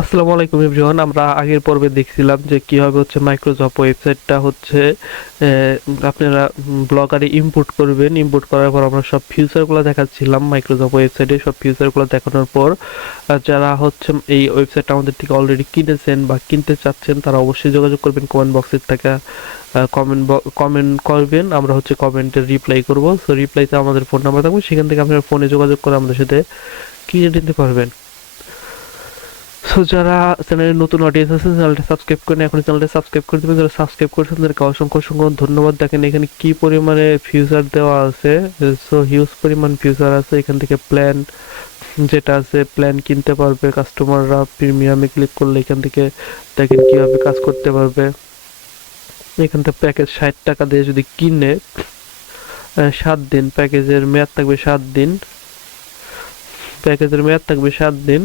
আসসালামু আলাইকুম এভরিওয়ান। আমরা আগের পর্বে দেখছিলাম যে কিভাবে হচ্ছে মাইক্রোসফট ওয়েবসাইটটা হচ্ছে আপনারা ব্লগারে ইম্পোর্ট করবেন। ইম্পোর্ট করার পর আমরা সব ফিচারগুলো দেখাচ্ছিলাম মাইক্রোসফট ওয়েবসাইটে। সব ফিচারগুলো দেখানোর পর যারা হচ্ছে এই ওয়েবসাইটটা আমাদের থেকে অলরেডি কিনেছেন বা কিনতে চাচ্ছেন তারা অবশ্যই যোগাযোগ করবেন কমেন্ট বক্সের থেকে। কমেন্ট করবেন, আমরা হচ্ছে কমেন্টের রিপ্লাই করব। সো রিপ্লাইতে আমাদের ফোন নাম্বার থাকবে, সেখান থেকে আপনার ফোনে যোগাযোগ করে আমাদের সাথে কিনে নিতে পারবেন। সো যারা চ্যানেলের নতুন অডিয়েন্স আছে চ্যানেলটা সাবস্ক্রাইব করেন, এখন চ্যানেলটা সাবস্ক্রাইব করে দেবেন। যারা সাবস্ক্রাইব করেছেন তাদেরকে অসংখ্য অসংখ্য ধন্যবাদ। দেখেন এখানে কি পরিমাণে ফিউচার দেওয়া আছে। সো হিউজ পরিমাণ ফিউচার আছে। এখান থেকে প্ল্যান যেটা আছে প্ল্যান কিনতে পারবে কাস্টমাররা। প্রিমিয়ামে ক্লিক করলে এখান থেকে দেখেন কিভাবে কাজ করতে পারবে। এখান থেকে প্যাকেজ 60 টাকা দিয়ে যদি কিনে 7 দিন, প্যাকেজের মেয়াদ থাকবে 7 দিন। প্যাকেজের মেয়াদ থাকবে 7 দিন।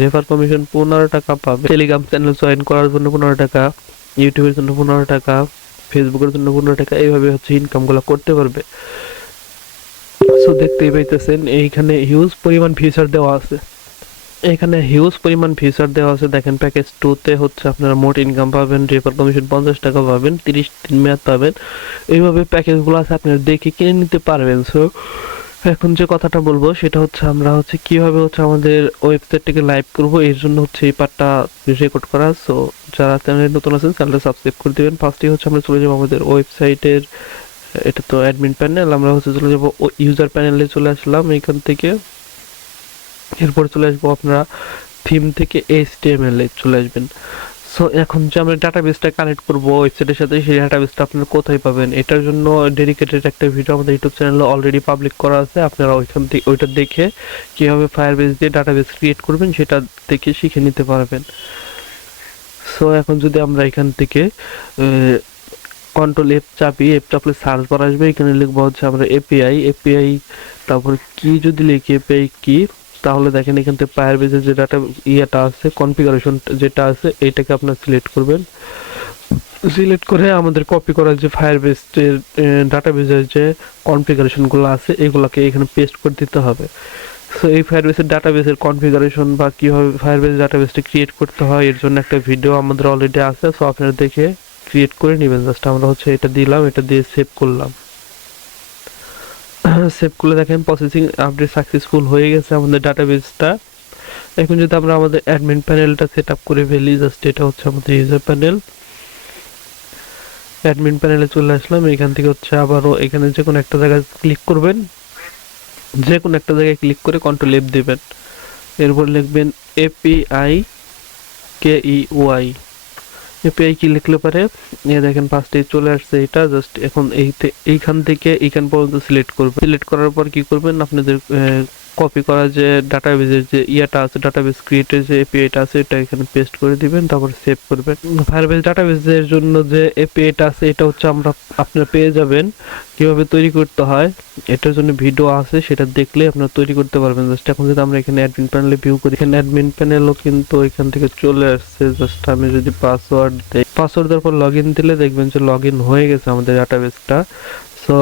রেফার কমিশন 15 টাকা পাবে। টেলিগ্রাম চ্যানেল জয়েন করার জন্য 15 টাকা, ইউটিউবের জন্য 15 টাকা, ফেসবুকের জন্য 15 টাকা। এইভাবে হচ্ছে ইনকাম গুলা করতে পারবে। সো দেখতেই পাইতেছেন এইখানে হিউজ পরিমাণ ফিচার দেওয়া আছে। এখানে হিউজ পরিমাণ ফিচার দেওয়া আছে। দেখেন প্যাকেজ 2 তে হচ্ছে আপনারা মোট ইনকাম পাবেন, রেফার কমিশন 50 টাকা পাবেন, 30 দিন মেয়াদ পাবেন। এইভাবে প্যাকেজগুলো আছে, আপনারা দেখে কিনে নিতে পারবেন। সো এখন যে কথাটা বলবো সেটা হচ্ছে আমরা হচ্ছে কিভাবে হচ্ছে আমাদের ওয়েবসাইটটাকে লাইভ করব, এর জন্য হচ্ছে এই পার্টটা রেকর্ড করা। সো যারা চ্যানেলে নতুন আছেন চ্যানেলটা সাবস্ক্রাইব করে দিবেন। ফার্স্টে হচ্ছে আমরা চলে যাবো আমাদের ওয়েবসাইটের, এটা তো অ্যাডমিন প্যানেল, আমরা হচ্ছে চলে যাবো ইউজার প্যানেলে। চলে আসলাম এইখান থেকে। এরপর চলে আসবো আপনারা থিম থেকে HTML এ চলে আসবেন। সো এখন যে আমরা ডাটাবেসটা কানেক্ট করব ওয়েবসাইটের সাথে, সেই ডাটাবেসটা আপনারা কোথায় পাবেন এটার জন্য ডেডিকেটেড একটা ভিডিও আমাদের ইউটিউব চ্যানেলে অলরেডি পাবলিক করা আছে। আপনারা ওইখান থেকে ওইটা দেখে কিভাবে ফায়ারবেস দিয়ে ডাটাবেস ক্রিয়েট করবেন সেটা দেখে শিখে নিতে পারবেন। সো এখন যদি আমরা এখান থেকে কন্ট্রোল এফ চাপলে সার্চ বার আসবে। এখানে লিখবো হচ্ছে আমরা এপিআই, তারপর কি যদি লিখি এপিআই কি, তাহলে দেখেন এখান থেকে ফায়ারবেসের যে ডাটা ইয়েটা আছে, কনফিগারেশন যেটা আছে এইটাকে আপনার সিলেক্ট করবেন। সিলেক্ট করে আমাদের কপি করা যে ফায়ারবেসের ডাটাবেসের যে কনফিগারেশনগুলো আছে এগুলোকে এখানে পেস্ট করে দিতে হবে। সো এই ফায়ারবেসের ডাটাবেসের কনফিগারেশন বা কিভাবে ফায়ারবেস ডাটাবেসটা ক্রিয়েট করতে হয় এর জন্য একটা ভিডিও আমাদের অলরেডি আছে। সো আপনারা দেখে ক্রিয়েট করে নেবেন। জাস্ট আমরা হচ্ছে এটা দিলাম, এটা দিয়ে সেভ করলাম। সেভ করলে দেখেন প্রসেসিং আপডেট সাকসেসফুল হয়ে গেছে আমাদের ডাটাবেসটা। এখন যদি আমরা আমাদের অ্যাডমিন প্যানেলটা সেট আপ করে ফেলি, জাস্ট এটা হচ্ছে আমাদের ইউজার প্যানেল। অ্যাডমিন প্যানেলে চলে আসলাম। এখান থেকে হচ্ছে আবারও এখানে যে কোনো একটা জায়গায় ক্লিক করবেন, যে কোনো একটা জায়গায় ক্লিক করে কন্ট্রোল এফ দিবেন। এরপর লিখবেন এপিআই KEY। এপিআই কি লিখলে পারে দেখেন ফার্স্টে চলে আসছে এটা। জাস্ট এখন এইখান থেকে এইখান পর্যন্ত সিলেক্ট করবেন। সিলেক্ট করার পর কি করবেন, আপনাদের কপি করা যে ডাটাবেসের যে ইয়াটা আছে, ডাটাবেস ক্রিয়েটের যে এপিআইটা আছে এটা এখানে পেস্ট করে দিবেন, তারপর সেভ করবেন। ফায়ারবেস ডাটাবেসের জন্য যে এপিআইটা আছে এটা হচ্ছে আমরা আপনারা পেয়ে যাবেন। কিভাবে তৈরি করতে হয় এটার জন্য ভিডিও আছে, সেটা দেখলে আপনারা তৈরি করতে পারবেন। জাস্ট এখন যদি আমরা এখানে অ্যাডমিন প্যানেলে ভিউ করি, এখানে অ্যাডমিন প্যানেলও কিন্তু এখান থেকে চলে আসছে। জাস্ট আমি যদি পাসওয়ার্ড দেই, পাসওয়ার্ড দেওয়ার পর লগ ইন দিলে দেখবেন যে লগ ইন হয়ে গেছে আমাদের ডাটাবেসটা। সো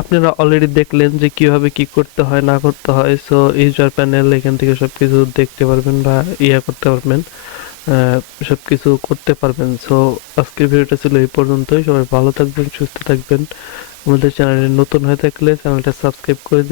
আপনারা অলরেডি দেখলেন যে কিভাবে কি করতে হয় না করতে হয়। সো ইউজার প্যানেল এখান থেকে সবকিছু দেখতে পারবেন বা করতে পারবেন, আহ, সবকিছু করতে পারবেন। সো আজকের ভিডিওটা ছিল এই পর্যন্তই। সবাই ভালো থাকবেন, সুস্থ থাকবেন। আমাদের চ্যানেলে নতুন হয়ে থাকলে চ্যানেলটা সাবস্ক্রাইব করে দিন।